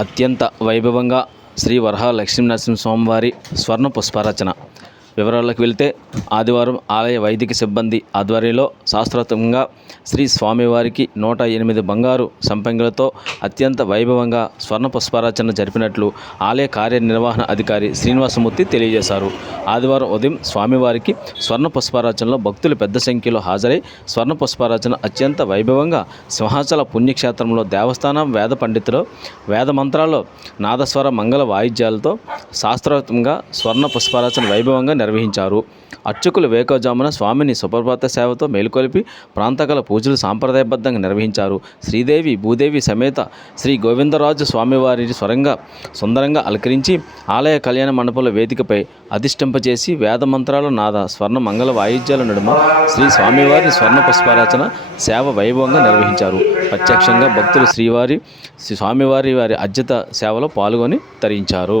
అత్యంత వైభవంగా శ్రీ వరహ లక్ష్మీనరసింహ స్వామివారి స్వర్ణ పుష్పారచన వివరాలకు వెళ్తే ఆదివారం ఆలయ వైదిక సిబ్బంది ఆధ్వర్యంలో శాస్త్రోత్వంగా శ్రీ స్వామివారికి నూట ఎనిమిది బంగారు సంపంగులతో అత్యంత వైభవంగా స్వర్ణ పుష్పార్చన జరిపినట్లు ఆలయ కార్యనిర్వహణ అధికారి శ్రీనివాసమూర్తి తెలియజేశారు. ఆదివారం ఉదయం స్వామివారికి స్వర్ణ పుష్పారాచనలో భక్తులు పెద్ద సంఖ్యలో హాజరై స్వర్ణ పుష్పారాచన అత్యంత వైభవంగా సింహాచల పుణ్యక్షేత్రంలో దేవస్థానం వేద పండితులు వేద మంత్రాల్లో నాదస్వర మంగళ వాయిద్యాలతో శాస్త్రోక్తంగా స్వర్ణ పుష్పారాచన వైభవంగా నిర్వహించారు. అర్చకులు వేకోజామున స్వామిని సుప్రభాత సేవతో మేలుకొలిపి ప్రాంతకల పూజలు సాంప్రదాయబద్ధంగా నిర్వహించారు. శ్రీదేవి భూదేవి సమేత శ్రీ గోవిందరాజు స్వామివారిని స్వరంగా సుందరంగా అలంకరించి ఆలయ కళ్యాణ మండపంలో వేదికపై అధిష్టింపచేసి వేద మంత్రాల నాద స్వర్ణ మంగళ వాయిద్యాల నడుమ శ్రీ స్వామివారి స్వర్ణ పుష్పారాచన సేవ వైభవంగా నిర్వహించారు. ప్రత్యక్షంగా భక్తులు శ్రీవారి శ్రీ స్వామివారి వారి అర్జిత సేవలో పాల్గొని తరించారు.